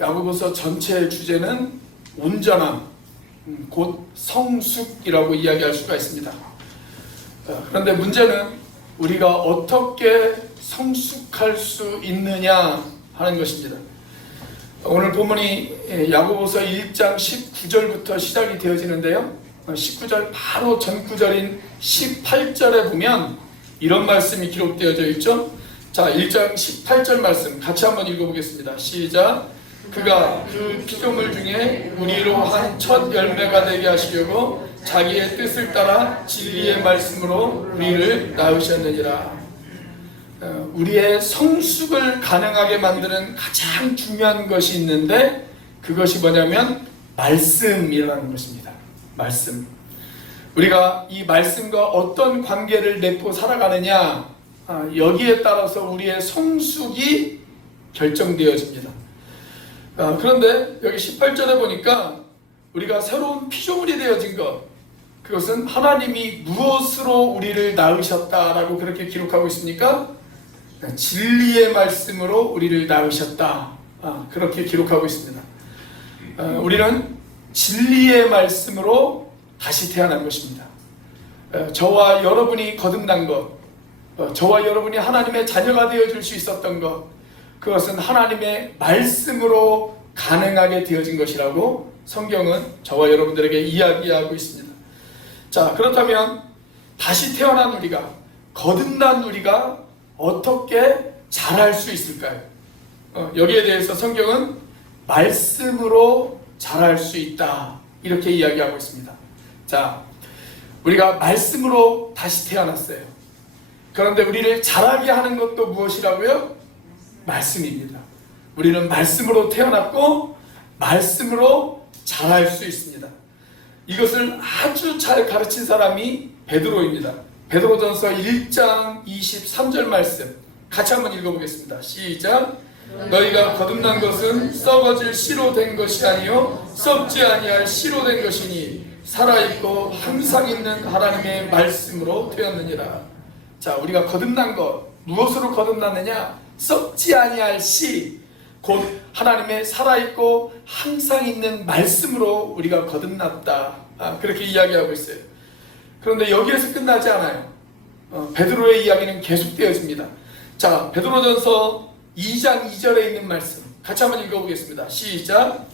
야고보서 전체의 주제는 온전함, 곧 성숙이라고 이야기할 수가 있습니다. 그런데 문제는 우리가 어떻게 성숙할 수 있느냐 하는 것입니다. 오늘 본문이 야고보서 1장 19절부터 시작이 되어지는데요. 19절 바로 전 구절인 18절에 보면 이런 말씀이 기록되어져 있죠. 자, 1장 18절 말씀 같이 한번 읽어보겠습니다. 시작. 그가 그 피조물 중에 우리로 한 첫 열매가 되게 하시려고 자기의 뜻을 따라 진리의 말씀으로 우리를 낳으셨느니라. 우리의 성숙을 가능하게 만드는 가장 중요한 것이 있는데 그것이 뭐냐면 말씀이라는 것입니다. 말씀. 우리가 이 말씀과 어떤 관계를 맺고 살아가느냐, 여기에 따라서 우리의 성숙이 결정되어집니다. 그런데 여기 18절에 보니까 우리가 새로운 피조물이 되어진 것, 그것은 하나님이 무엇으로 우리를 낳으셨다라고 그렇게 기록하고 있습니까? 진리의 말씀으로 우리를 낳으셨다, 그렇게 기록하고 있습니다. 우리는 진리의 말씀으로 다시 태어난 것입니다. 저와 여러분이 거듭난 것, 저와 여러분이 하나님의 자녀가 되어줄 수 있었던 것, 그것은 하나님의 말씀으로 가능하게 되어진 것이라고 성경은 저와 여러분들에게 이야기하고 있습니다. 자, 그렇다면 다시 태어난 우리가, 거듭난 우리가 어떻게 자랄 수 있을까요? 여기에 대해서 성경은 말씀으로 자랄 수 있다, 이렇게 이야기하고 있습니다. 자, 우리가 말씀으로 다시 태어났어요. 그런데 우리를 자라게 하는 것도 무엇이라고요? 말씀입니다. 우리는 말씀으로 태어났고 말씀으로 자랄 수 있습니다. 이것을 아주 잘 가르친 사람이 베드로입니다. 베드로전서 1장 23절 말씀 같이 한번 읽어보겠습니다. 시작. 너희가 거듭난 것은 썩어질 씨로 된 것이 아니요 썩지 아니할 씨로 된 것이니 살아있고 항상 있는 하나님의 말씀으로 되었느니라. 자, 우리가 거듭난 것, 무엇으로 거듭났느냐? 썩지 아니할 씨, 곧 하나님의 살아있고 항상 있는 말씀으로 우리가 거듭났다, 그렇게 이야기하고 있어요. 그런데 여기에서 끝나지 않아요. 베드로의 이야기는 계속되어집니다. 자, 베드로전서 2장 2절에 있는 말씀 같이 한번 읽어보겠습니다. 시작.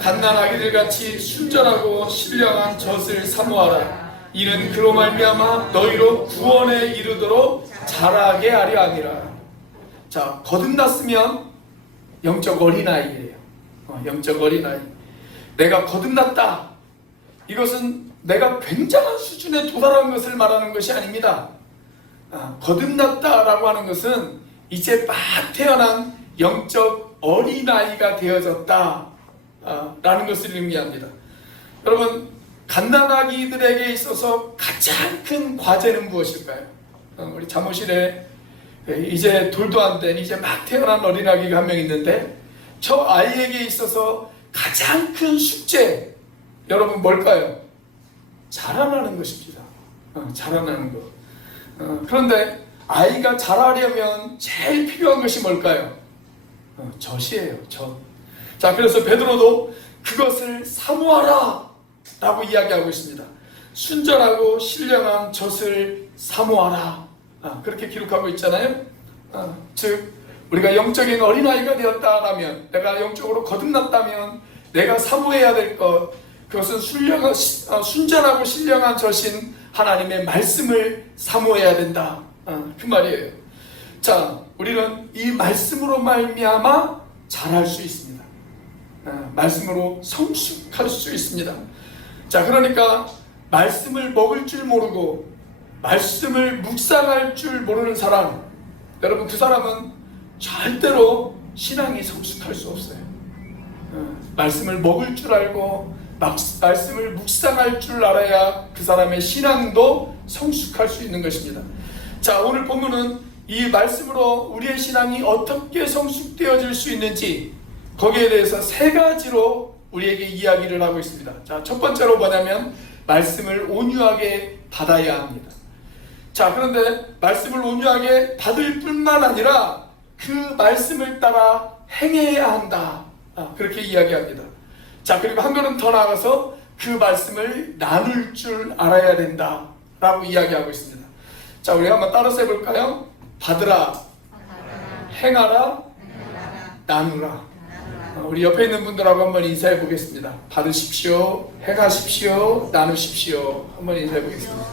갓난아기들 같이 순전하고 신령한 젖을 사모하라. 이는 그로 말미암아 너희로 구원에 이르도록 자라게 하려 함이라. 자, 거듭났으면 영적 어린아이예요. 영적 어린아이. 내가 거듭났다, 이것은 내가 굉장한 수준에 도달한 것을 말하는 것이 아닙니다. 거듭났다라고 하는 것은 이제 막 태어난 영적 어린아이가 되어졌다 라는 것을 의미합니다. 여러분, 갓난아기들에게 있어서 가장 큰 과제는 무엇일까요? 우리 사무실에 이제 돌도 안 된, 이제 막 태어난 어린아기가 한 명 있는데 저 아이에게 있어서 가장 큰 숙제, 여러분 뭘까요? 자라나는 것입니다. 자라나는 것. 그런데 아이가 자라려면 제일 필요한 것이 뭘까요? 젖이에요. 젖. 자, 그래서 베드로도 그것을 사모하라 라고 이야기하고 있습니다. 순전하고 신령한 젖을 사모하라, 그렇게 기록하고 있잖아요. 즉 우리가 영적인 어린아이가 되었다라면, 내가 영적으로 거듭났다면 내가 사모해야 될 것, 그것은 순전하고 신령한 젖인 하나님의 말씀을 사모해야 된다, 그 말이에요. 자, 우리는 이 말씀으로 말미암아 자랄 수 있습니다. 말씀으로 성숙할 수 있습니다. 자, 그러니까 말씀을 먹을 줄 모르고 말씀을 묵상할 줄 모르는 사람, 여러분, 그 사람은 절대로 신앙이 성숙할 수 없어요. 말씀을 먹을 줄 알고 말씀을 묵상할 줄 알아야 그 사람의 신앙도 성숙할 수 있는 것입니다. 자, 오늘 본문은 이 말씀으로 우리의 신앙이 어떻게 성숙되어질 수 있는지, 거기에 대해서 세 가지로 우리에게 이야기를 하고 있습니다. 자, 첫 번째로 뭐냐면 말씀을 온유하게 받아야 합니다. 자, 그런데 말씀을 온유하게 받을 뿐만 아니라 그 말씀을 따라 행해야 한다, 그렇게 이야기합니다. 자, 그리고 한 걸음 더 나아가서 그 말씀을 나눌 줄 알아야 된다 라고 이야기하고 있습니다. 자, 우리 한번 따라서 해볼까요? 받으라, 행하라, 나누라. 우리 옆에 있는 분들하고 한번 인사해 보겠습니다. 받으십시오, 행하십시오, 나누십시오. 한번 인사해 보겠습니다.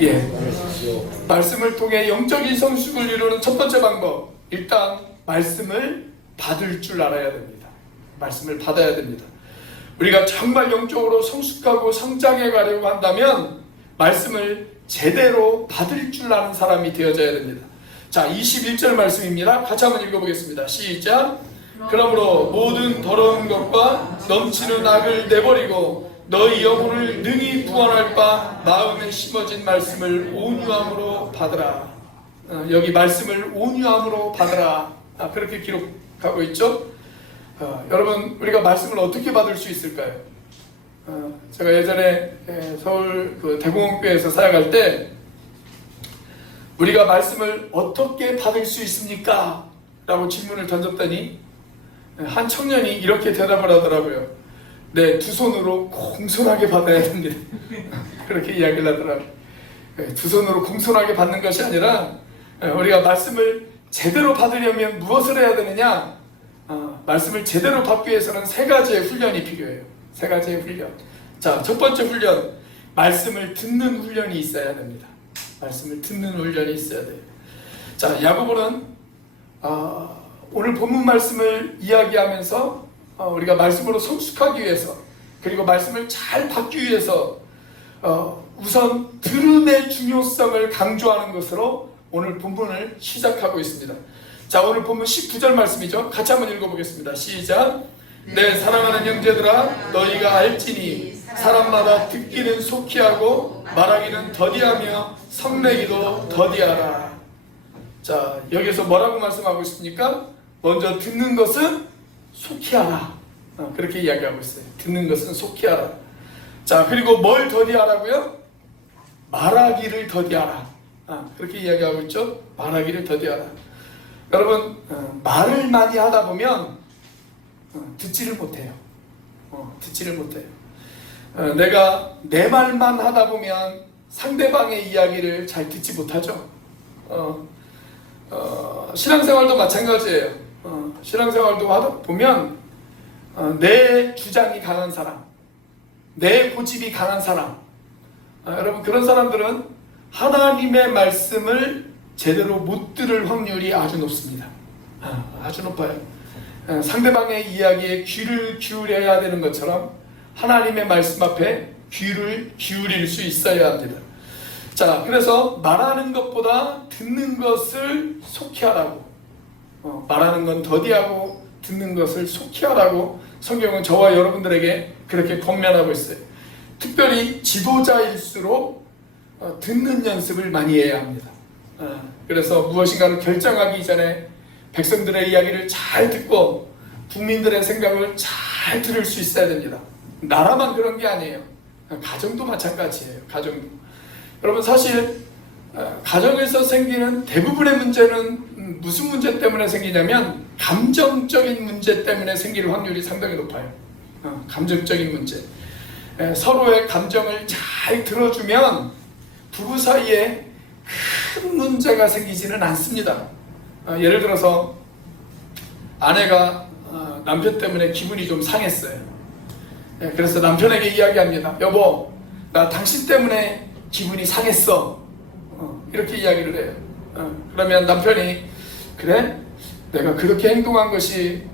예. 말씀을 통해 영적인 성숙을 이루는 첫 번째 방법, 일단 말씀을 받을 줄 알아야 됩니다. 말씀을 받아야 됩니다. 우리가 정말 영적으로 성숙하고 성장해 가려고 한다면 말씀을 제대로 받을 줄 아는 사람이 되어져야 됩니다. 자, 21절 말씀입니다. 같이 한번 읽어보겠습니다. 시작. 그러므로 모든 더러운 것과 넘치는 악을 내버리고 너희 영혼을 능히 구원할 바 마음에 심어진 말씀을 온유함으로 받으라. 여기 말씀을 온유함으로 받으라. 그렇게 기록하고 있죠. 여러분, 우리가 말씀을 어떻게 받을 수 있을까요? 제가 예전에 서울 대공원교회에서 사역할 때 우리가 말씀을 어떻게 받을 수 있습니까? 라고 질문을 던졌더니 한 청년이 이렇게 대답을 하더라고요. 네, 두 손으로 공손하게 받아야 됩니다. 그렇게 이야기를 하더라고요. 두 손으로 공손하게 받는 것이 아니라 우리가 말씀을 제대로 받으려면 무엇을 해야 되느냐? 말씀을 제대로 받기 위해서는 세 가지의 훈련이 필요해요. 세 가지의 훈련. 자, 첫 번째 훈련, 말씀을 듣는 훈련이 있어야 됩니다. 말씀을 듣는 훈련이 있어야 돼요. 자, 야고보는 오늘 본문 말씀을 이야기하면서 우리가 말씀으로 성숙하기 위해서, 그리고 말씀을 잘 받기 위해서 우선 들음의 중요성을 강조하는 것으로 오늘 본문을 시작하고 있습니다. 자, 오늘 본문 19절 말씀이죠. 같이 한번 읽어보겠습니다. 시작. 내 사랑하는 형제들아, 너희가 알지니 사람마다 듣기는 속히 하고 말하기는 더디하며 성내기도 더디하라. 자, 여기서 뭐라고 말씀하고 있습니까? 먼저 듣는 것은 속히 하라. 그렇게 이야기하고 있어요. 듣는 것은 속히 하라. 자, 그리고 뭘 더디하라고요? 말하기를 더디하라. 그렇게 이야기하고 있죠. 말하기를 더디하라. 여러분, 말을 많이 하다 보면 듣지를 못해요. 듣지를 못해요. 내가 내 말만 하다 보면 상대방의 이야기를 잘 듣지 못하죠. 신앙생활도 마찬가지예요. 신앙생활도 하다 보면 내 주장이 강한 사람, 내 고집이 강한 사람, 여러분, 그런 사람들은 하나님의 말씀을 제대로 못 들을 확률이 아주 높습니다. 아주 높아요. 상대방의 이야기에 귀를 기울여야 되는 것처럼 하나님의 말씀 앞에 귀를 기울일 수 있어야 합니다. 자, 그래서 말하는 것보다 듣는 것을 속히 하라고, 말하는 건 더디하고 듣는 것을 속히 하라고 성경은 저와 여러분들에게 그렇게 권면하고 있어요. 특별히 지도자일수록 듣는 연습을 많이 해야 합니다. 그래서 무엇인가를 결정하기 이전에 백성들의 이야기를 잘 듣고 국민들의 생각을 잘 들을 수 있어야 됩니다. 나라만 그런 게 아니에요. 가정도 마찬가지예요. 가정도. 여러분, 사실 가정에서 생기는 대부분의 문제는 무슨 문제 때문에 생기냐면 감정적인 문제 때문에 생길 확률이 상당히 높아요. 감정적인 문제. 서로의 감정을 잘 들어주면 부부 사이에 큰 문제가 생기지는 않습니다. 예를 들어서 아내가 남편 때문에 기분이 좀 상했어요. 그래서 남편에게 이야기합니다. 여보, 나 당신 때문에 기분이 상했어. 이렇게 이야기를 해요. 그러면 남편이, 그래? 내가 그렇게 행동한 것이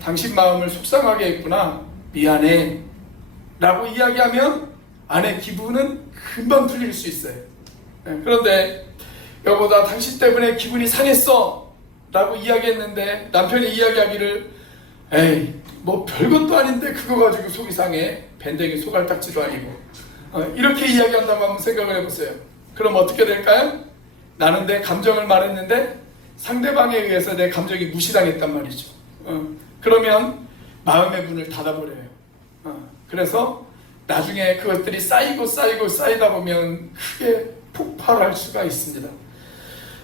당신 마음을 속상하게 했구나. 미안해. 라고 이야기하면 아내 기분은 금방 풀릴 수 있어요. 그런데 여보, 나 당신 때문에 기분이 상했어 라고 이야기했는데 남편이 이야기하기를, 에이, 뭐 별것도 아닌데 그거 가지고 속이 상해. 밴댕이 소갈딱지도 아니고. 이렇게 이야기한다고 한번 생각을 해보세요. 그럼 어떻게 될까요? 나는 내 감정을 말했는데 상대방에 의해서 내 감정이 무시당했단 말이죠. 그러면 마음의 문을 닫아버려요. 그래서 나중에 그것들이 쌓이고 쌓이다 보면 크게 폭발할 수가 있습니다.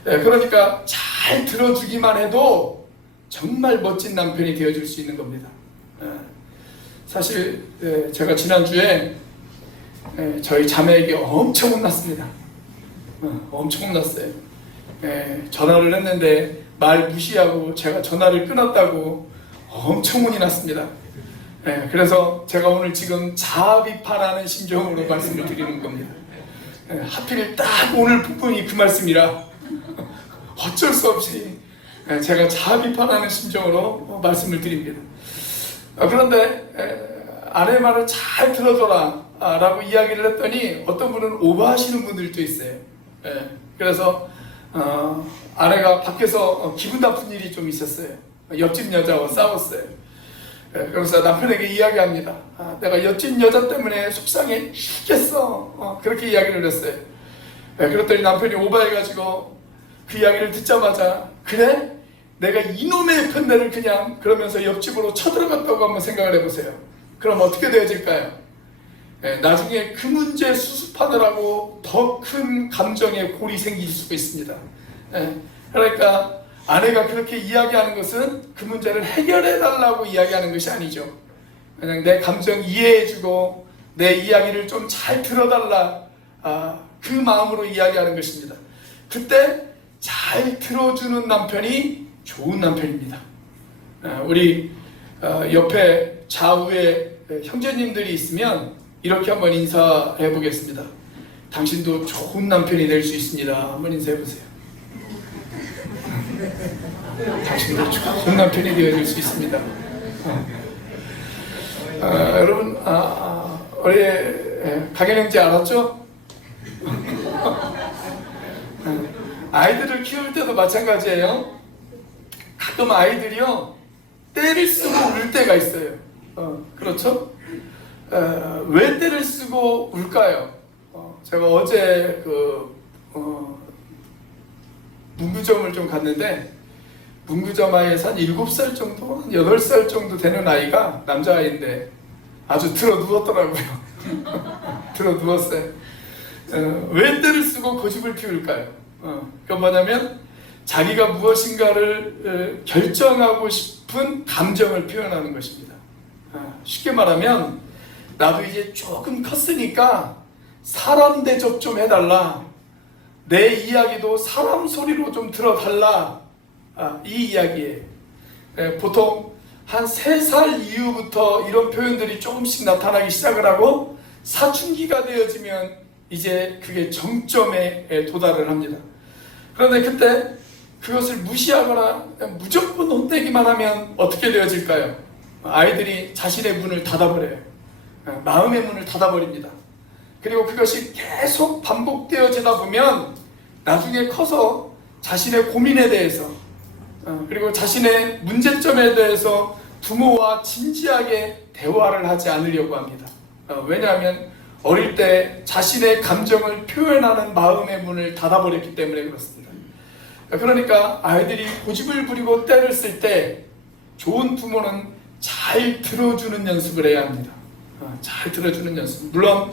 그러니까 잘 잘 들어주기만 해도 정말 멋진 남편이 되어줄 수 있는 겁니다. 사실 제가 지난주에 저희 자매에게 엄청 혼났습니다. 엄청 혼났어요. 전화를 했는데 말 무시하고 제가 전화를 끊었다고 엄청 혼이 났습니다. 그래서 제가 오늘 지금 자비파라는 심정으로 말씀을 드리는 겁니다. 하필 딱 오늘 부분이 그 말씀이라 어쩔 수 없이 제가 자비파라는 심정으로 말씀을 드립니다. 그런데 아내 말을 잘 들어줘라 라고 이야기를 했더니 어떤 분은 오버하시는 분들도 있어요. 그래서 아내가 밖에서 기분 나쁜 일이 좀 있었어요. 옆집 여자와 싸웠어요. 그래서 남편에게 이야기합니다. 내가 옆집 여자 때문에 속상해 죽겠어. 그렇게 이야기를 했어요. 그랬더니 남편이 오버해가지고 그 이야기를 듣자마자 그래? 내가 이놈의 편대를 그냥 그러면서 옆집으로 쳐들어갔다고 한번 생각을 해보세요. 그럼 어떻게 되어질까요? 나중에 그 문제 수습하느라고 더 큰 감정의 골이 생길 수가 있습니다. 그러니까 아내가 그렇게 이야기하는 것은 그 문제를 해결해 달라고 이야기하는 것이 아니죠. 그냥 내 감정 이해해주고 내 이야기를 좀 잘 들어달라, 그 마음으로 이야기하는 것입니다. 그때 잘 들어주는 남편이 좋은 남편입니다. 우리 옆에 좌우에 형제님들이 있으면 이렇게 한번 인사해 보겠습니다. 당신도 좋은 남편이 될 수 있습니다. 한번 인사해 보세요. 당신도 좋은 남편이 되어줄 수 있습니다. 여러분, 우리 강현영지 알았죠? 아이들을 키울 때도 마찬가지예요. 가끔 아이들이요 때를 쓰고 울 때가 있어요. 그렇죠? 왜 때를 쓰고 울까요? 제가 어제 문구점을 좀 갔는데 문구점 아이에서 한 7살 정도, 한 8살 정도 되는 아이가 남자아이인데 아주 들어 누웠더라고요. 들어 누웠어요. 왜 때를 쓰고 고집을 피울까요? 그건 뭐냐면 자기가 무엇인가를 결정하고 싶은 감정을 표현하는 것입니다. 쉽게 말하면 나도 이제 조금 컸으니까 사람 대접 좀 해달라, 내 이야기도 사람 소리로 좀 들어달라, 이 이야기예요. 보통 한 3살 이후부터 이런 표현들이 조금씩 나타나기 시작을 하고 사춘기가 되어지면 이제 그게 정점에 도달을 합니다. 그런데 그때 그것을 무시하거나 무조건 혼내기만 하면 어떻게 되어질까요? 아이들이 자신의 문을 닫아버려요. 마음의 문을 닫아버립니다. 그리고 그것이 계속 반복되어지다 보면 나중에 커서 자신의 고민에 대해서 그리고 자신의 문제점에 대해서 부모와 진지하게 대화를 하지 않으려고 합니다. 왜냐하면 어릴 때 자신의 감정을 표현하는 마음의 문을 닫아버렸기 때문에 그렇습니다. 그러니까 아이들이 고집을 부리고 때를 쓸 때 좋은 부모는 잘 들어주는 연습을 해야 합니다. 잘 들어주는 연습. 물론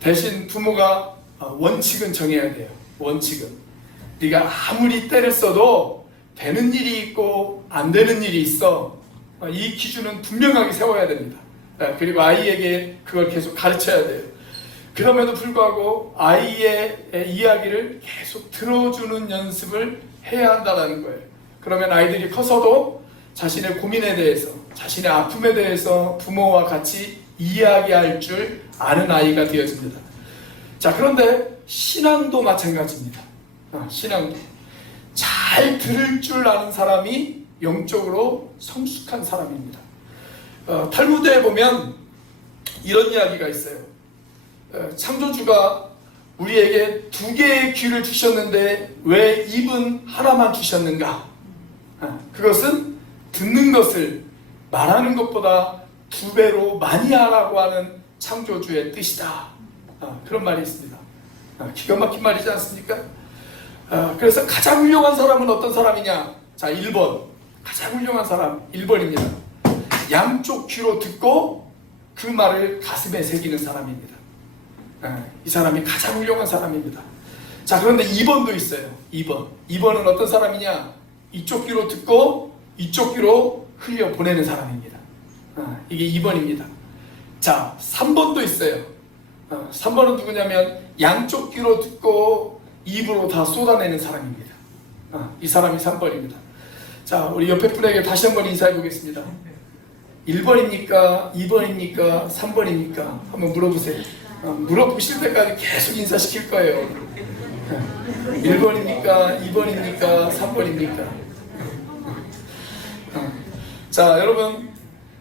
대신 부모가 원칙은 정해야 돼요. 원칙은 네가 아무리 때를 써도 되는 일이 있고 안 되는 일이 있어. 이 기준은 분명하게 세워야 됩니다. 그리고 아이에게 그걸 계속 가르쳐야 돼요. 그럼에도 불구하고 아이의 이야기를 계속 들어주는 연습을 해야 한다는 거예요. 그러면 아이들이 커서도 자신의 고민에 대해서, 자신의 아픔에 대해서 부모와 같이 이야기할 줄 아는 아이가 되어집니다. 자, 그런데 신앙도 마찬가지입니다. 신앙도 잘 들을 줄 아는 사람이 영적으로 성숙한 사람입니다. 탈무드에 보면 이런 이야기가 있어요. 창조주가 우리에게 2개의 귀를 주셨는데 왜 입은 하나만 주셨는가? 그것은 듣는 것을 말하는 것보다 2배로 많이 하라고 하는 창조주의 뜻이다. 그런 말이 있습니다. 기가 막힌 말이지 않습니까? 그래서 가장 훌륭한 사람은 어떤 사람이냐? 자, 1번. 가장 훌륭한 사람 1번입니다. 양쪽 귀로 듣고 그 말을 가슴에 새기는 사람입니다. 이 사람이 가장 훌륭한 사람입니다. 자, 그런데 2번도 있어요. 2번은 어떤 사람이냐? 이쪽 귀로 듣고 이쪽 귀로 흘려 보내는 사람입니다. 이게 2번입니다. 자, 3번도 있어요. 3번은 누구냐면 양쪽 귀로 듣고 입으로 다 쏟아내는 사람입니다. 이 사람이 3번입니다. 자, 우리 옆에 분에게 다시 한번 인사해 보겠습니다. 1번입니까? 2번입니까? 3번입니까? 한번 물어보세요. 물어보실 때까지 계속 인사시킬 거예요. 1번입니까? 2번입니까? 3번입니까? 자, 여러분,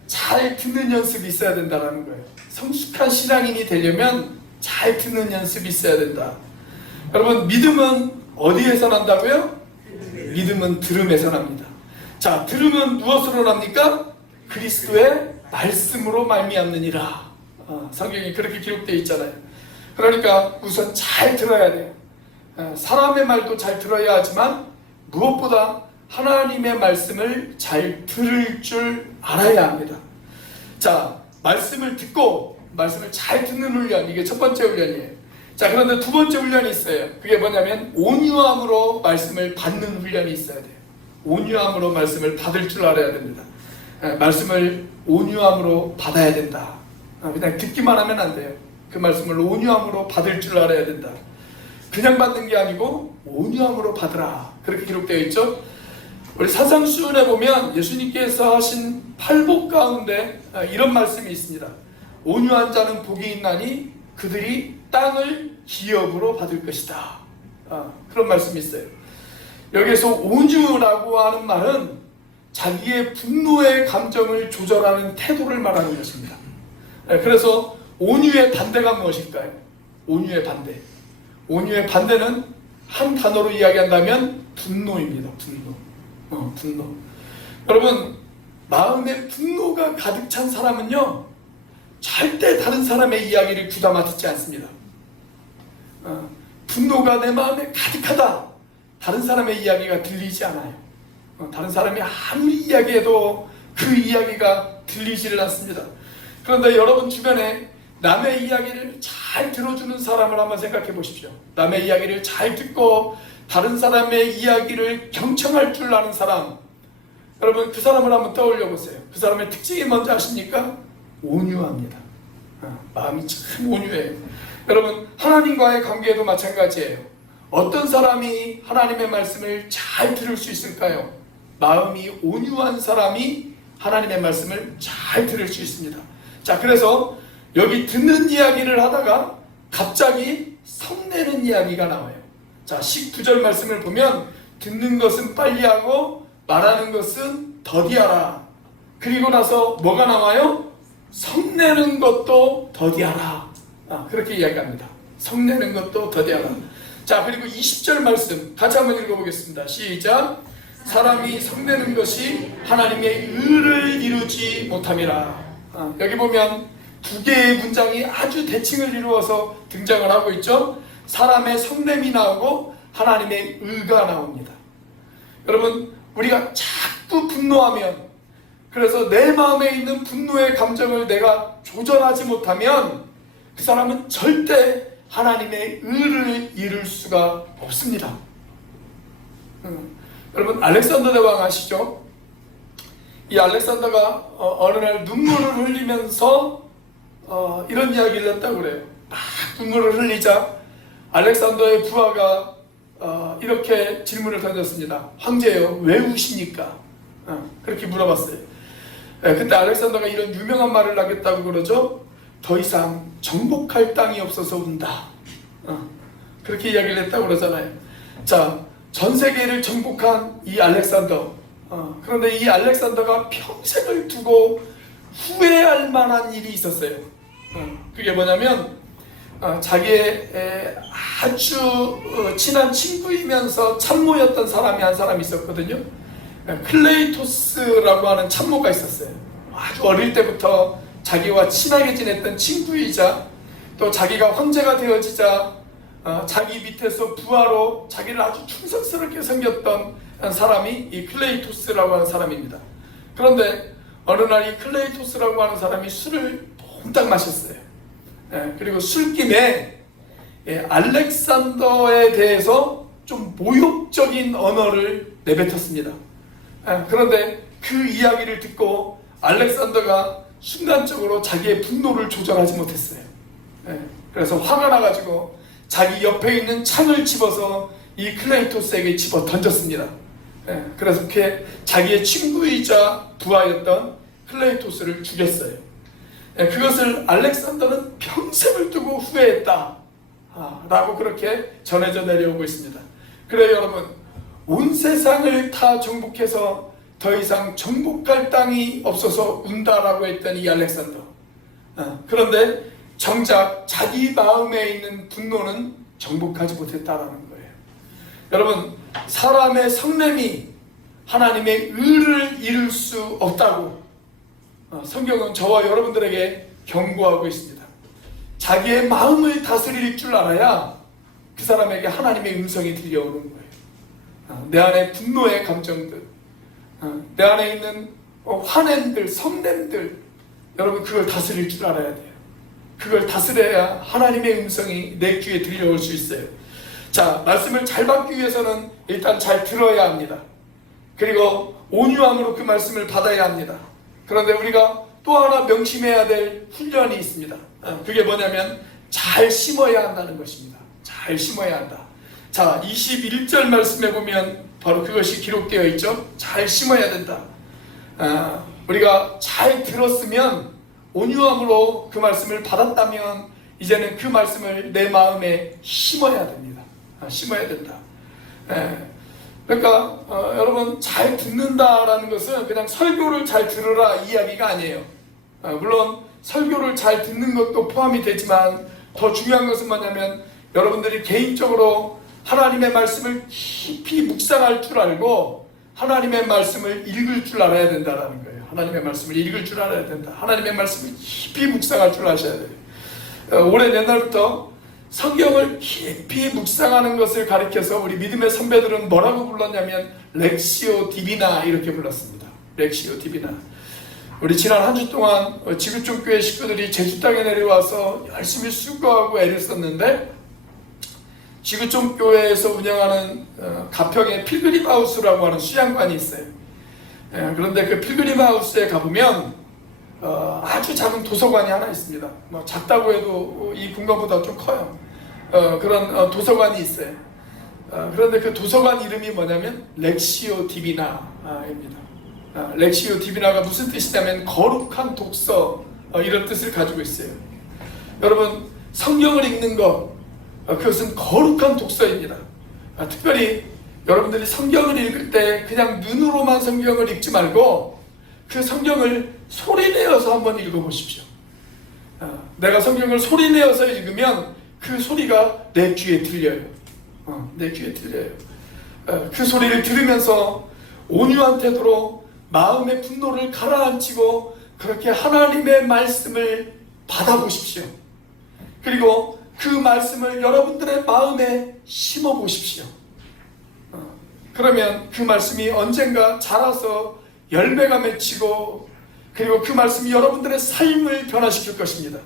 잘 듣는 연습이 있어야 된다는 거예요. 성숙한 신앙인이 되려면 잘 듣는 연습이 있어야 된다. 여러분, 믿음은 어디에서 난다고요? 믿음은 들음에서 납니다. 자, 들음은 무엇으로 납니까? 그리스도의 말씀으로 말미암느니라. 성경이 그렇게 기록되어 있잖아요. 그러니까 우선 잘 들어야 돼요. 사람의 말도 잘 들어야 하지만 무엇보다 하나님의 말씀을 잘 들을 줄 알아야 합니다. 자, 말씀을 듣고 말씀을 잘 듣는 훈련, 이게 첫 번째 훈련이에요. 자, 그런데 두 번째 훈련이 있어요. 그게 뭐냐면 온유함으로 말씀을 받는 훈련이 있어야 돼요. 온유함으로 말씀을 받을 줄 알아야 됩니다. 말씀을 온유함으로 받아야 된다. 그냥 듣기만 하면 안 돼요. 그 말씀을 온유함으로 받을 줄 알아야 된다. 그냥 받는 게 아니고 온유함으로 받으라. 그렇게 기록되어 있죠. 우리 산상수훈에 보면 예수님께서 하신 팔복 가운데 이런 말씀이 있습니다. 온유한 자는 복이 있나니 그들이 땅을 기업으로 받을 것이다. 그런 말씀이 있어요. 여기서 온유라고 하는 말은 자기의 분노의 감정을 조절하는 태도를 말하는 것입니다. 그래서 온유의 반대가 무엇일까요? 온유의 반대. 온유의 반대는 한 단어로 이야기한다면 분노입니다. 분노. 여러분, 마음에 분노가 가득 찬 사람은요, 절대 다른 사람의 이야기를 귀담아 듣지 않습니다. 분노가 내 마음에 가득하다. 다른 사람의 이야기가 들리지 않아요. 다른 사람이 아무리 이야기해도 그 이야기가 들리지를 않습니다. 그런데 여러분 주변에 남의 이야기를 잘 들어주는 사람을 한번 생각해 보십시오. 남의 이야기를 잘 듣고 다른 사람의 이야기를 경청할 줄 아는 사람, 여러분 그 사람을 한번 떠올려 보세요. 그 사람의 특징이 뭔지 아십니까? 온유합니다. 마음이 참 온유해요. 여러분, 하나님과의 관계에도 마찬가지예요. 어떤 사람이 하나님의 말씀을 잘 들을 수 있을까요? 마음이 온유한 사람이 하나님의 말씀을 잘 들을 수 있습니다. 자, 그래서 여기 듣는 이야기를 하다가 갑자기 성내는 이야기가 나와요. 자, 19절 말씀을 보면 듣는 것은 빨리 하고 말하는 것은 더디하라. 그리고 나서 뭐가 나와요? 성내는 것도 더디하라. 그렇게 이야기합니다. 성내는 것도 더디하라. 자, 그리고 20절 말씀 같이 한번 읽어보겠습니다. 시작. 사람이 성내는 것이 하나님의 의를 이루지 못함이라. 여기 보면 두 개의 문장이 아주 대칭을 이루어서 등장을 하고 있죠. 사람의 성냄이 나오고 하나님의 의가 나옵니다. 여러분, 우리가 자꾸 분노하면, 그래서 내 마음에 있는 분노의 감정을 내가 조절하지 못하면 그 사람은 절대 하나님의 의를 이룰 수가 없습니다. 여러분, 알렉산더 대왕 아시죠? 이 알렉산더가 어느 날 눈물을 흘리면서 이런 이야기를 했다고 그래요. 막 눈물을 흘리자 알렉산더의 부하가 이렇게 질문을 던졌습니다. 황제요, 왜 우십니까? 그렇게 물어봤어요. 그때 알렉산더가 이런 유명한 말을 하겠다고 그러죠. 더 이상 정복할 땅이 없어서 운다. 그렇게 이야기를 했다고 그러잖아요. 자, 전 세계를 정복한 이 알렉산더, 그런데 이 알렉산더가 평생을 두고 후회할 만한 일이 있었어요. 그게 뭐냐면 자기의 아주 친한 친구이면서 참모였던 사람이 한 사람이 있었거든요. 클레이토스라고 하는 참모가 있었어요. 아주 어릴 때부터 자기와 친하게 지냈던 친구이자 또 자기가 황제가 되어지자 자기 밑에서 부하로 자기를 아주 충성스럽게 섬겼던 사람이 이 클레이토스라고 하는 사람입니다. 그런데 어느 날 이 클레이토스라고 하는 사람이 술을 몽땅 마셨어요. 그리고 술김에 알렉산더에 대해서 좀 모욕적인 언어를 내뱉었습니다. 그런데 그 이야기를 듣고 알렉산더가 순간적으로 자기의 분노를 조절하지 못했어요. 그래서 화가 나가지고 자기 옆에 있는 창을 집어서 이 클레이토스에게 집어 던졌습니다. 그래서 그렇게 자기의 친구이자 부하였던 클레이토스를 죽였어요. 그것을 알렉산더는 평생을 두고 후회했다 라고 그렇게 전해져 내려오고 있습니다. 그래요 여러분, 온 세상을 다 정복해서 더 이상 정복할 땅이 없어서 운다라고 했던 이 알렉산더. 그런데 정작 자기 마음에 있는 분노는 정복하지 못했다라는 거예요. 여러분, 사람의 성냄이 하나님의 의를 이룰 수 없다고 성경은 저와 여러분들에게 경고하고 있습니다. 자기의 마음을 다스릴 줄 알아야 그 사람에게 하나님의 음성이 들려오는 거예요. 내 안에 분노의 감정들, 내 안에 있는 화냄들, 성냄들, 여러분 그걸 다스릴 줄 알아야 돼요. 그걸 다스려야 하나님의 음성이 내 귀에 들려올 수 있어요. 자, 말씀을 잘 받기 위해서는 일단 잘 들어야 합니다. 그리고 온유함으로 그 말씀을 받아야 합니다. 그런데 우리가 또 하나 명심해야 될 훈련이 있습니다. 그게 뭐냐면 잘 심어야 한다는 것입니다. 잘 심어야 한다. 자, 21절 말씀에 보면 바로 그것이 기록되어 있죠. 잘 심어야 된다. 우리가 잘 들었으면, 온유함으로 그 말씀을 받았다면 이제는 그 말씀을 내 마음에 심어야 됩니다. 심어야 된다. 그러니까 여러분, 잘 듣는다라는 것은 그냥 설교를 잘 들으라 이야기가 아니에요. 물론 설교를 잘 듣는 것도 포함이 되지만 더 중요한 것은 뭐냐면 여러분들이 개인적으로 하나님의 말씀을 깊이 묵상할 줄 알고 하나님의 말씀을 읽을 줄 알아야 된다는 거예요. 하나님의 말씀을 읽을 줄 알아야 된다. 하나님의 말씀을 깊이 묵상할 줄 아셔야 돼요. 오랜 옛날부터 성경을 깊이 묵상하는 것을 가리켜서 우리 믿음의 선배들은 뭐라고 불렀냐면 렉시오 디비나 이렇게 불렀습니다. 렉시오 디비나. 우리 지난 한 주 동안 지구촌교회 식구들이 제주 땅에 내려와서 열심히 수고하고 애를 썼는데, 지구촌교회에서 운영하는 가평에 필그림하우스라고 하는 수양관이 있어요. 그런데 그 필그림하우스에 가보면 아주 작은 도서관이 하나 있습니다. 작다고 해도 이 공간보다 좀 커요. 그런 도서관이 있어요. 그런데 그 도서관 이름이 뭐냐면 렉시오 디비나입니다. 렉시오 디비나가 무슨 뜻이냐면 거룩한 독서, 이런 뜻을 가지고 있어요. 여러분, 성경을 읽는 것, 그것은 거룩한 독서입니다. 특별히 여러분들이 성경을 읽을 때 그냥 눈으로만 성경을 읽지 말고 그 성경을 소리내어서 한번 읽어보십시오. 내가 성경을 소리내어서 읽으면 그 소리가 내 귀에 들려요. 내 귀에 들려요. 그 소리를 들으면서 온유한 태도로 마음의 분노를 가라앉히고 그렇게 하나님의 말씀을 받아보십시오. 그리고 그 말씀을 여러분들의 마음에 심어보십시오. 그러면 그 말씀이 언젠가 자라서 열매가 맺히고, 그리고 그 말씀이 여러분들의 삶을 변화시킬 것입니다.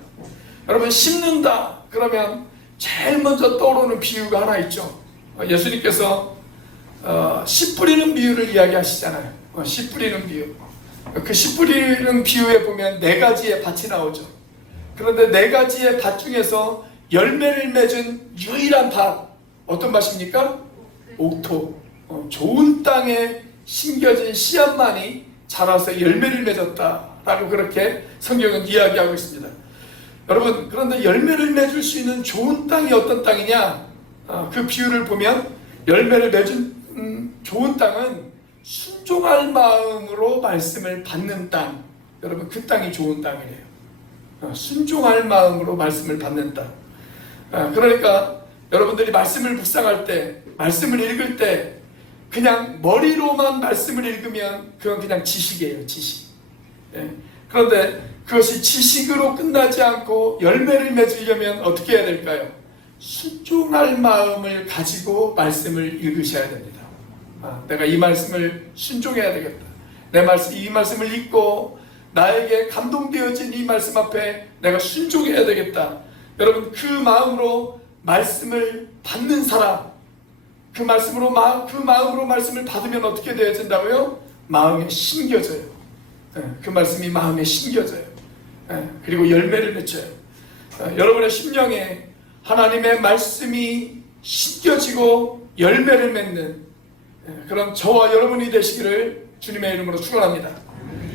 여러분, 심는다 그러면 제일 먼저 떠오르는 비유가 하나 있죠. 예수님께서 씨 뿌리는 비유를 이야기하시잖아요. 씨 뿌리는 비유. 그 씨 뿌리는 비유에 보면 4가지의 밭이 나오죠. 그런데 4가지의 밭 중에서 열매를 맺은 유일한 밭, 어떤 밭입니까? 옥토. 좋은 땅에 심겨진 씨앗만이 자라서 열매를 맺었다라고 그렇게 성경은 이야기하고 있습니다. 여러분, 그런데 열매를 맺을 수 있는 좋은 땅이 어떤 땅이냐? 그 비유를 보면 열매를 맺은 좋은 땅은 순종할 마음으로 말씀을 받는 땅. 여러분, 그 땅이 좋은 땅이래요. 순종할 마음으로 말씀을 받는 땅. 그러니까 여러분들이 말씀을 묵상할 때, 말씀을 읽을 때 그냥 머리로만 말씀을 읽으면 그건 그냥 지식이에요. 지식. 그런데 그것이 지식으로 끝나지 않고 열매를 맺으려면 어떻게 해야 될까요? 순종할 마음을 가지고 말씀을 읽으셔야 됩니다. 내가 이 말씀을 순종해야 되겠다. 이 말씀을 읽고 나에게 감동되어진 이 말씀 앞에 내가 순종해야 되겠다. 여러분, 그 마음으로 말씀을 받는 사람, 그 마음으로 말씀을 받으면 어떻게 되어진다고요? 마음에 심겨져요. 그 말씀이 마음에 심겨져요. 그리고 열매를 맺혀요. 여러분의 심령에 하나님의 말씀이 심겨지고 열매를 맺는 그런 저와 여러분이 되시기를 주님의 이름으로 축원합니다.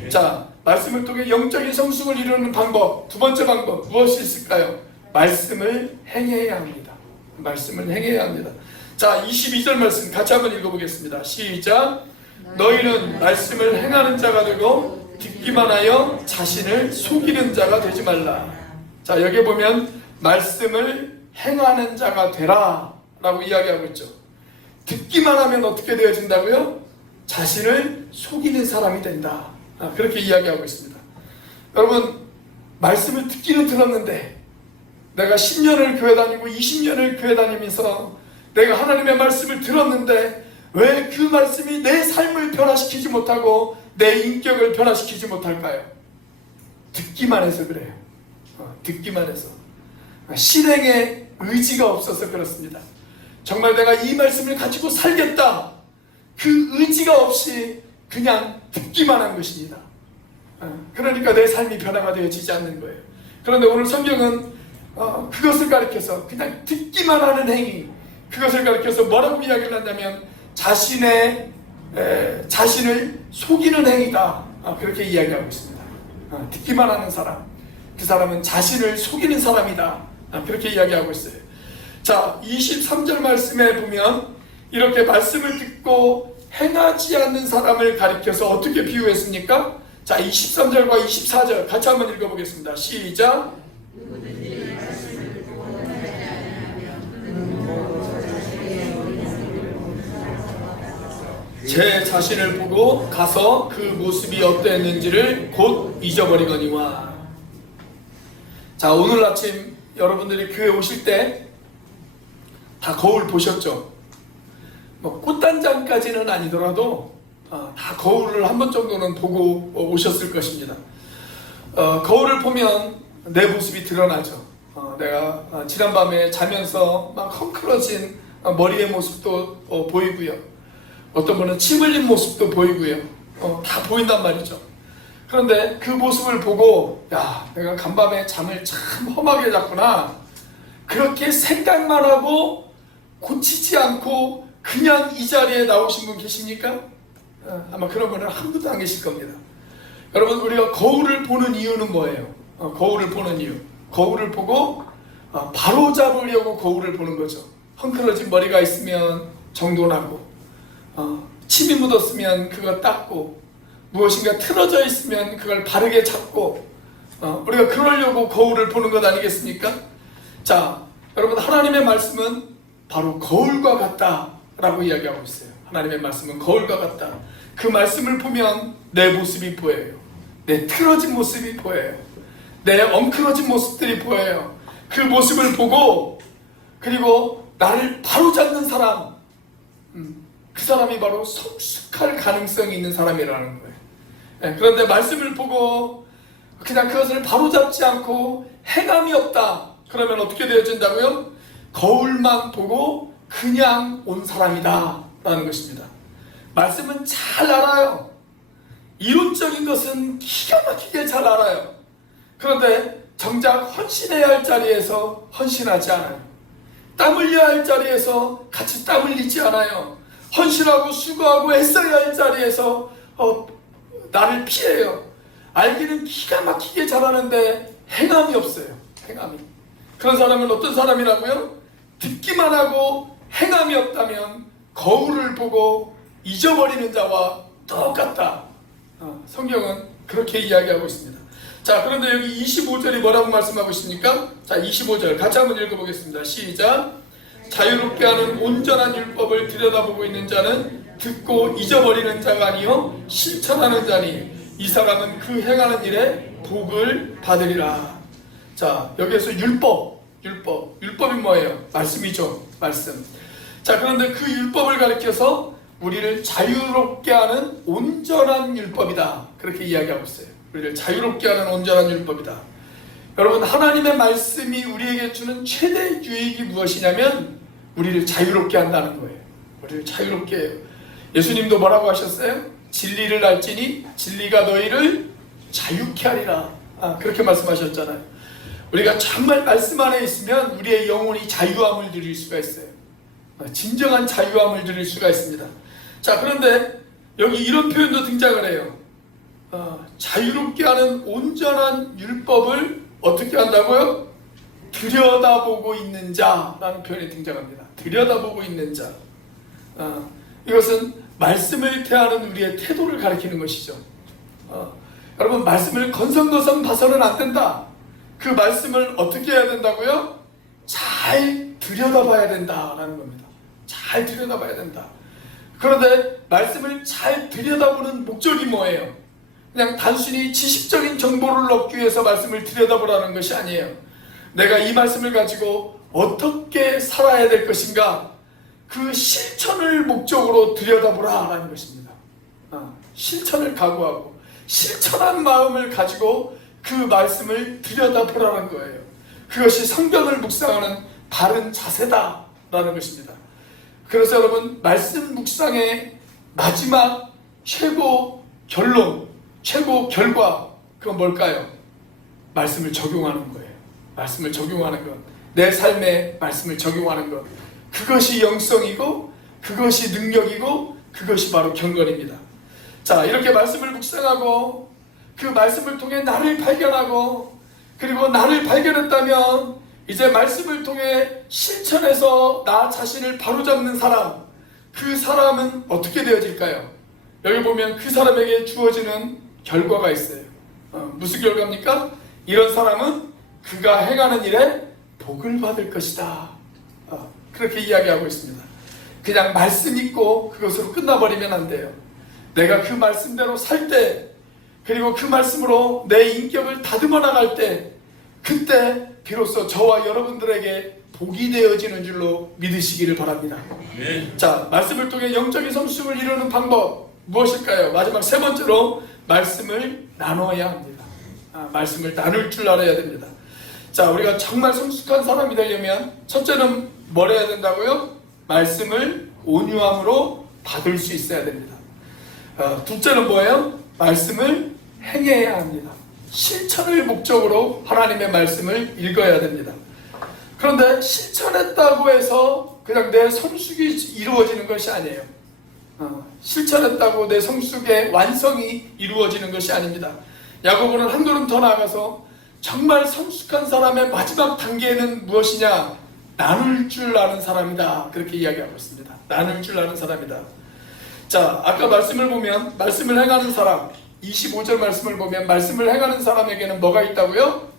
자, 말씀을 통해 영적인 성숙을 이루는 방법, 두 번째 방법 무엇이 있을까요? 말씀을 행해야 합니다. 말씀을 행해야 합니다. 자, 22절 말씀 같이 한번 읽어보겠습니다. 시작. 너희는 말씀을 행하는 자가 되고 듣기만 하여 자신을 속이는 자가 되지 말라. 자, 여기 보면 말씀을 행하는 자가 되라 라고 이야기하고 있죠. 듣기만 하면 어떻게 되어진다고요? 자신을 속이는 사람이 된다. 그렇게 이야기하고 있습니다. 여러분, 말씀을 듣기는 들었는데 내가 10년을 교회 다니고 20년을 교회 다니면서 내가 하나님의 말씀을 들었는데 왜 그 말씀이 내 삶을 변화시키지 못하고 내 인격을 변화시키지 못할까요? 듣기만 해서 그래요. 듣기만 해서. 실행에 의지가 없어서 그렇습니다. 정말 내가 이 말씀을 가지고 살겠다, 그 의지가 없이 그냥 듣기만 한 것입니다. 그러니까 내 삶이 변화가 되어지지 않는 거예요. 그런데 오늘 성경은 그것을 가리켜서 그냥 듣기만 하는 행위, 그것을 가리켜서 뭐라고 이야기를 한다면 자신을 속이는 행위다, 그렇게 이야기하고 있습니다. 듣기만 하는 사람, 그 사람은 자신을 속이는 사람이다, 그렇게 이야기하고 있어요. 자, 23절 말씀에 보면 이렇게 말씀을 듣고 행하지 않는 사람을 가리켜서 어떻게 비유했습니까? 자, 23절과 24절 같이 한번 읽어보겠습니다. 시작. 제 자신을 보고 가서 그 모습이 어땠는지를 곧 잊어버리거니와. 자, 오늘 아침 여러분들이 교회 오실 때 다 거울 보셨죠? 뭐 꽃단장까지는 아니더라도 다 거울을 한 번 정도는 보고 오셨을 것입니다. 거울을 보면 내 모습이 드러나죠. 내가 지난밤에 자면서 막 헝클어진 머리의 모습도 보이고요. 어떤 분은 침 흘린 모습도 보이고요. 다 보인단 말이죠. 그런데 그 모습을 보고, 야, 내가 간밤에 잠을 참 험하게 잤구나, 그렇게 생각만 하고 고치지 않고 그냥 이 자리에 나오신 분 계십니까? 아마 그런 분은 한 분도 안 계실 겁니다. 여러분, 우리가 거울을 보는 이유는 뭐예요? 거울을 보는 이유, 거울을 보고 바로 잡으려고 거울을 보는 거죠. 헝클어진 머리가 있으면 정돈하고, 침이 묻었으면 그거 닦고, 무엇인가 틀어져 있으면 그걸 바르게 잡고, 우리가 그러려고 거울을 보는 것 아니겠습니까? 자, 여러분, 하나님의 말씀은 바로 거울과 같다라고 이야기하고 있어요. 하나님의 말씀은 거울과 같다. 그 말씀을 보면 내 모습이 보여요. 내 틀어진 모습이 보여요. 내 엉클어진 모습들이 보여요. 그 모습을 보고, 그리고 나를 바로잡는 사람, 그 사람이 바로 성숙할 가능성이 있는 사람이라는 거예요. 그런데 말씀을 보고 그냥 그것을 바로잡지 않고 행함이 없다, 그러면 어떻게 되어진다고요? 거울만 보고 그냥 온 사람이다 라는 것입니다. 말씀은 잘 알아요. 이론적인 것은 기가 막히게 잘 알아요. 그런데 정작 헌신해야 할 자리에서 헌신하지 않아요. 땀 흘려야 할 자리에서 같이 땀 흘리지 않아요. 헌신하고 수고하고 애써야 할 자리에서 나를 피해요. 알기는 기가 막히게 잘하는데 행함이 없어요. 행함이. 그런 사람은 어떤 사람이라고요? 듣기만 하고 행함이 없다면 거울을 보고 잊어버리는 자와 똑같다. 성경은 그렇게 이야기하고 있습니다. 자, 그런데 여기 25절이 뭐라고 말씀하고 있습니까? 자, 25절 같이 한번 읽어보겠습니다. 시작. 자유롭게 하는 온전한 율법을 들여다보고 있는 자는 듣고 잊어버리는 자가 아니요 실천하는 자니 이 사람은 그 행하는 일에 복을 받으리라. 자, 여기에서 율법이 뭐예요? 말씀이죠. 말씀. 자, 그런데 그 율법을 가리켜서 우리를 자유롭게 하는 온전한 율법이다, 그렇게 이야기하고 있어요. 우리를 자유롭게 하는 온전한 율법이다. 여러분, 하나님의 말씀이 우리에게 주는 최대 유익이 무엇이냐면 우리를 자유롭게 한다는 거예요. 우리를 자유롭게 해요. 예수님도 뭐라고 하셨어요? 진리를 알지니 진리가 너희를 자유케 하리라. 그렇게 말씀하셨잖아요. 우리가 정말 말씀 안에 있으면 우리의 영혼이 자유함을 누릴 수가 있어요. 진정한 자유함을 누릴 수가 있습니다. 자, 그런데 여기 이런 표현도 등장을 해요. 자유롭게 하는 온전한 율법을 어떻게 한다고요? 들여다보고 있는 자라는 표현이 등장합니다. 들여다보고 있는 자. 이것은 말씀을 대하는 우리의 태도를 가리키는 것이죠. 여러분, 말씀을 건성건성 봐서는 안 된다. 그 말씀을 어떻게 해야 된다고요? 잘 들여다봐야 된다라는 겁니다. 잘 들여다봐야 된다. 그런데 말씀을 잘 들여다보는 목적이 뭐예요? 그냥 단순히 지식적인 정보를 얻기 위해서 말씀을 들여다보라는 것이 아니에요. 내가 이 말씀을 가지고 어떻게 살아야 될 것인가, 그 실천을 목적으로 들여다보라라는 것입니다. 실천을 각오하고 실천한 마음을 가지고 그 말씀을 들여다보라는 거예요. 그것이 성경을 묵상하는 바른 자세다라는 것입니다. 그래서 여러분, 말씀 묵상의 마지막 최고 결론, 최고 결과, 그건 뭘까요? 말씀을 적용하는 거예요. 말씀을 적용하는 것, 내 삶에 말씀을 적용하는 것, 그것이 영성이고 그것이 능력이고 그것이 바로 경건입니다. 자, 이렇게 말씀을 묵상하고 그 말씀을 통해 나를 발견하고, 그리고 나를 발견했다면 이제 말씀을 통해 실천해서 나 자신을 바로잡는 사람, 그 사람은 어떻게 되어질까요? 여기 보면 그 사람에게 주어지는 결과가 있어요. 무슨 결과입니까? 이런 사람은 그가 행하는 일에 복을 받을 것이다. 그렇게 이야기하고 있습니다. 그냥 말씀 있고 그것으로 끝나버리면 안 돼요. 내가 그 말씀대로 살 때, 그리고 그 말씀으로 내 인격을 다듬어 나갈 때, 그때 비로소 저와 여러분들에게 복이 되어지는 줄로 믿으시기를 바랍니다. 자, 말씀을 통해 영적인 성숙을 이루는 방법 무엇일까요? 마지막 세 번째로 말씀을 나눠야 합니다. 말씀을 나눌 줄 알아야 됩니다. 자, 우리가 정말 성숙한 사람이 되려면 첫째는 뭘 해야 된다고요? 말씀을 온유함으로 받을 수 있어야 됩니다. 둘째는 뭐예요? 말씀을 행해야 합니다. 실천을 목적으로 하나님의 말씀을 읽어야 됩니다. 그런데 실천했다고 해서 그냥 내 성숙이 이루어지는 것이 아니에요. 실천했다고 내 성숙의 완성이 이루어지는 것이 아닙니다. 야고보는 한 걸음 더 나아가서 정말 성숙한 사람의 마지막 단계는 무엇이냐? 나눌 줄 아는 사람이다. 그렇게 이야기하고 있습니다. 나눌 줄 아는 사람이다. 자, 아까 말씀을 보면 말씀을 행하는 사람, 25절 말씀을 보면 말씀을 행하는 사람에게는 뭐가 있다고요?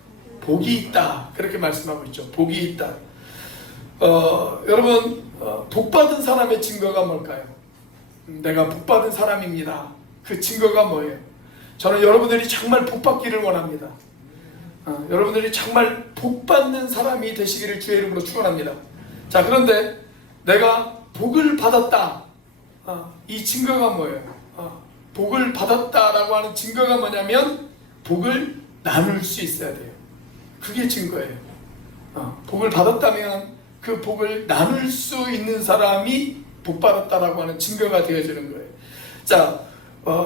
복이 있다. 그렇게 말씀하고 있죠. 복이 있다. 여러분, 복받은 사람의 증거가 뭘까요? 내가 복받은 사람입니다. 그 증거가 뭐예요? 저는 여러분들이 정말 복받기를 원합니다. 여러분들이 정말 복받는 사람이 되시기를 주의 이름으로 축원합니다. 자, 그런데 내가 복을 받았다. 이 증거가 뭐예요? 복을 받았다라고 하는 증거가 뭐냐면 복을 나눌 수 있어야 돼요. 그게 증거예요. 복을 받았다면 그 복을 나눌 수 있는 사람이 복 받았다라고 하는 증거가 되어지는 거예요. 자,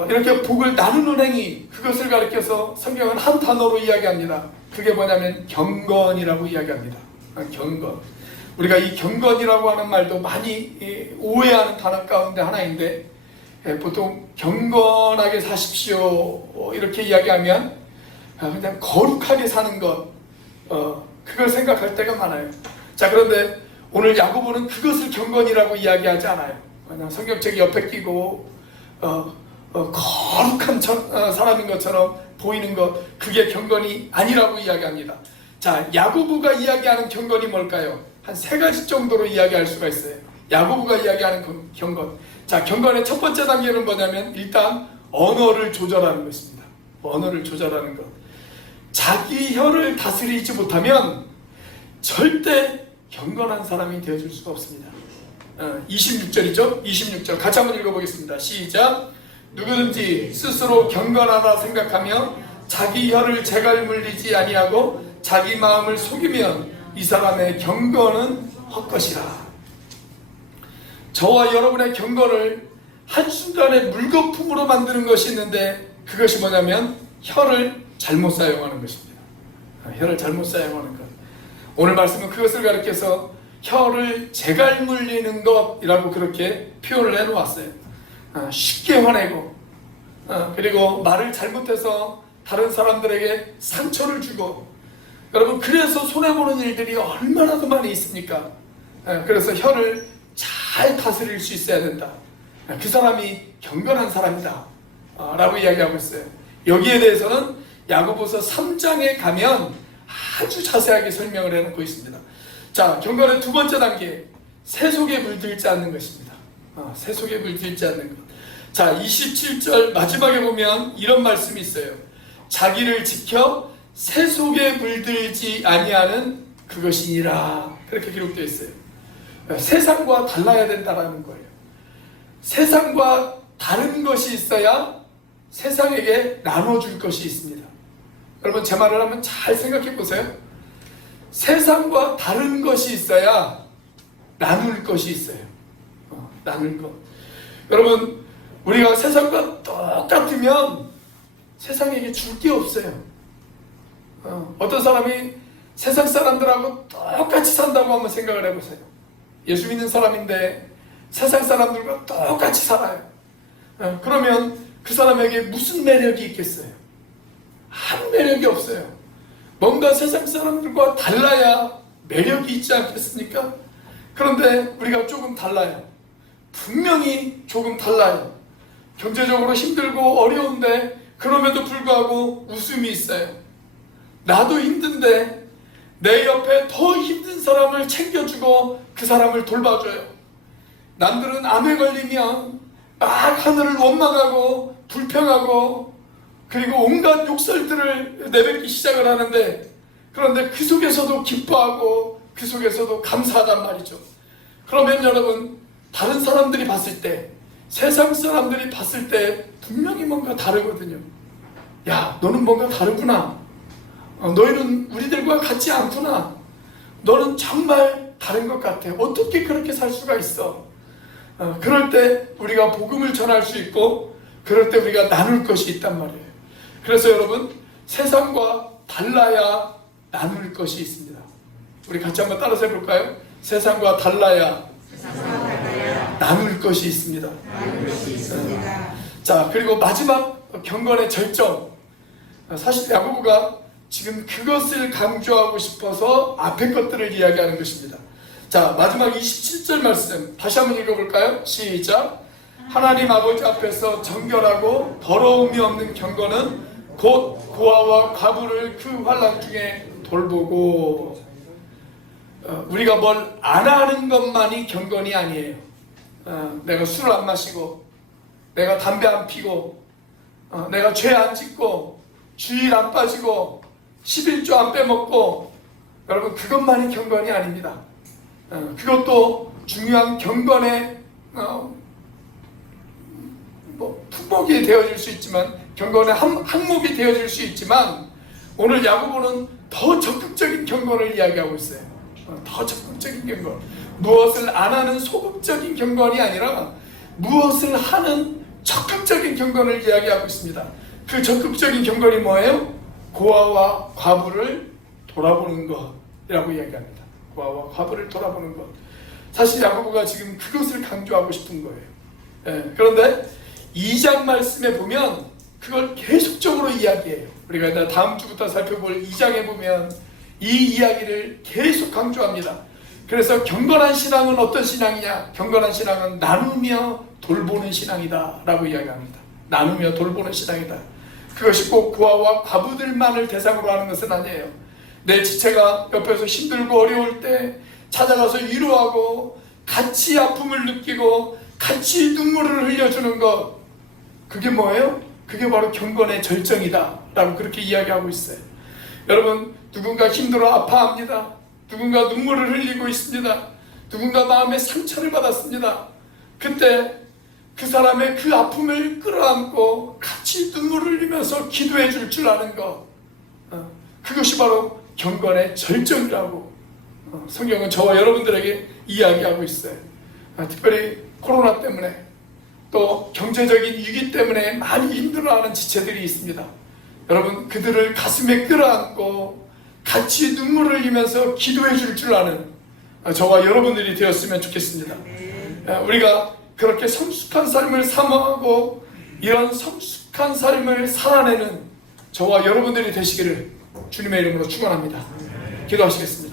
이렇게 복을 나누는 행위, 그것을 가리켜서 성경은 한 단어로 이야기합니다. 그게 뭐냐면 경건이라고 이야기합니다. 경건. 우리가 이 경건이라고 하는 말도 많이 오해하는 단어 가운데 하나인데, 보통 경건하게 사십시오 이렇게 이야기하면 그냥 거룩하게 사는 것, 그걸 생각할 때가 많아요. 자, 그런데 오늘 야고보는 그것을 경건이라고 이야기하지 않아요. 그냥 성경책 옆에 끼고 거룩한 사람인 것처럼 보이는 것, 그게 경건이 아니라고 이야기합니다. 자, 야고보가 이야기하는 경건이 뭘까요? 한 세 가지 정도로 이야기할 수가 있어요. 야고보가 이야기하는 경건. 자, 경건의 첫 번째 단계는 뭐냐면 일단 언어를 조절하는 것입니다. 언어를 조절하는 것. 자기 혀를 다스리지 못하면 절대 경건한 사람이 되어줄 수가 없습니다. 26절이죠? 26절 같이 한번 읽어보겠습니다. 시작. 누구든지 스스로 경건하다 생각하며 자기 혀를 재갈 물리지 아니하고 자기 마음을 속이면 이 사람의 경건은 헛것이라. 저와 여러분의 경건을 한순간에 물거품으로 만드는 것이 있는데, 그것이 뭐냐면 혀를 잘못 사용하는 것입니다. 혀를 잘못 사용하는 것. 오늘 말씀은 그것을 가리켜서 혀를 재갈 물리는 것이라고 그렇게 표현을 해놓았어요. 쉽게 화내고, 그리고 말을 잘못해서 다른 사람들에게 상처를 주고, 여러분, 그래서 손해보는 일들이 얼마나 더 많이 있습니까? 그래서 혀를 잘 다스릴 수 있어야 된다. 그 사람이 경건한 사람이다 라고 이야기하고 있어요. 여기에 대해서는 야고보서 3장에 가면 아주 자세하게 설명을 해놓고 있습니다. 자, 경건의 두 번째 단계, 새 속에 물들지 않는 것입니다. 새 속에 물들지 않는 것. 자, 27절 마지막에 보면 이런 말씀이 있어요. 자기를 지켜 새 속에 물들지 아니하는 그것이니라. 그렇게 기록되어 있어요. 세상과 달라야 된다는 거예요. 세상과 다른 것이 있어야 세상에게 나눠줄 것이 있습니다. 여러분, 제 말을 한번 잘 생각해 보세요. 세상과 다른 것이 있어야 나눌 것이 있어요. 나눌 것. 여러분, 우리가 세상과 똑같으면 세상에게 줄 게 없어요. 어떤 사람이 세상 사람들하고 똑같이 산다고 한번 생각을 해보세요. 예수 믿는 사람인데 세상 사람들과 똑같이 살아요. 그러면 그 사람에게 무슨 매력이 있겠어요? 아무 매력이 없어요. 뭔가 세상 사람들과 달라야 매력이 있지 않겠습니까? 그런데 우리가 조금 달라요. 분명히 조금 달라요. 경제적으로 힘들고 어려운데 그럼에도 불구하고 웃음이 있어요. 나도 힘든데 내 옆에 더 힘든 사람을 챙겨주고 그 사람을 돌봐줘요. 남들은 암에 걸리면 막 하늘을 원망하고 불평하고 그리고 온갖 욕설들을 내뱉기 시작을 하는데, 그런데 그 속에서도 기뻐하고 그 속에서도 감사하단 말이죠. 그러면 여러분, 다른 사람들이 봤을 때, 세상 사람들이 봤을 때 분명히 뭔가 다르거든요. 야, 너는 뭔가 다르구나. 너희는 우리들과 같지 않구나. 너는 정말 다른 것 같아. 어떻게 그렇게 살 수가 있어? 그럴 때 우리가 복음을 전할 수 있고, 그럴 때 우리가 나눌 것이 있단 말이에요. 그래서 여러분, 세상과 달라야 나눌 것이 있습니다. 우리 같이 한번 따라서 해볼까요? 세상과 달라야 나눌 것이 있습니다. 자, 그리고 마지막 경건의 절정. 사실 야고보가 지금 그것을 강조하고 싶어서 앞에 것들을 이야기하는 것입니다. 자, 마지막 27절 말씀 다시 한번 읽어볼까요? 시작. 하나님 아버지 앞에서 정결하고 더러움이 없는 경건은 곧 고아와 과부를 그 환난 중에 돌보고. 우리가 뭘 안 하는 것만이 경건이 아니에요. 내가 술을 안 마시고, 내가 담배 안 피고, 내가 죄 안 짓고, 주일 안 빠지고, 11조 안 빼먹고, 여러분, 그것만이 경건이 아닙니다. 그것도 중요한 경건의 품목이 되어질 수 있지만, 경건의 항목이 되어질 수 있지만, 오늘 야고보는 더 적극적인 경건을 이야기하고 있어요. 더 적극적인 경건. 무엇을 안 하는 소극적인 경건이 아니라 무엇을 하는 적극적인 경건을 이야기하고 있습니다. 그 적극적인 경건이 뭐예요? 고아와 과부를 돌아보는 것이라고 이야기합니다. 고아와 과부를 돌아보는 것. 사실 야고보가 지금 그것을 강조하고 싶은 거예요. 그런데 2장 말씀에 보면 그걸 계속적으로 이야기해요. 우리가 다음 주부터 살펴볼 2장에 보면 이 이야기를 계속 강조합니다. 그래서 경건한 신앙은 어떤 신앙이냐? 경건한 신앙은 나누며 돌보는 신앙이다 라고 이야기합니다. 나누며 돌보는 신앙이다. 그것이 꼭 고아와 과부들만을 대상으로 하는 것은 아니에요. 내 지체가 옆에서 힘들고 어려울 때 찾아가서 위로하고 같이 아픔을 느끼고 같이 눈물을 흘려주는 것, 그게 뭐예요? 그게 바로 경건의 절정이다 라고 그렇게 이야기하고 있어요. 여러분, 누군가 힘들어 아파합니다. 누군가 눈물을 흘리고 있습니다. 누군가 마음에 상처를 받았습니다. 그때 그 사람의 그 아픔을 끌어안고 같이 눈물을 흘리면서 기도해 줄 줄 아는 것, 그것이 바로 경건의 절정이라고 성경은 저와 여러분들에게 이야기하고 있어요. 특별히 코로나 때문에 또 경제적인 위기 때문에 많이 힘들어하는 지체들이 있습니다. 여러분, 그들을 가슴에 끌어안고 같이 눈물을 흘리면서 기도해 줄 아는 저와 여러분들이 되었으면 좋겠습니다. 우리가 그렇게 성숙한 삶을 사모하고 이런 성숙한 삶을 살아내는 저와 여러분들이 되시기를 주님의 이름으로 축원합니다. 기도하시겠습니다.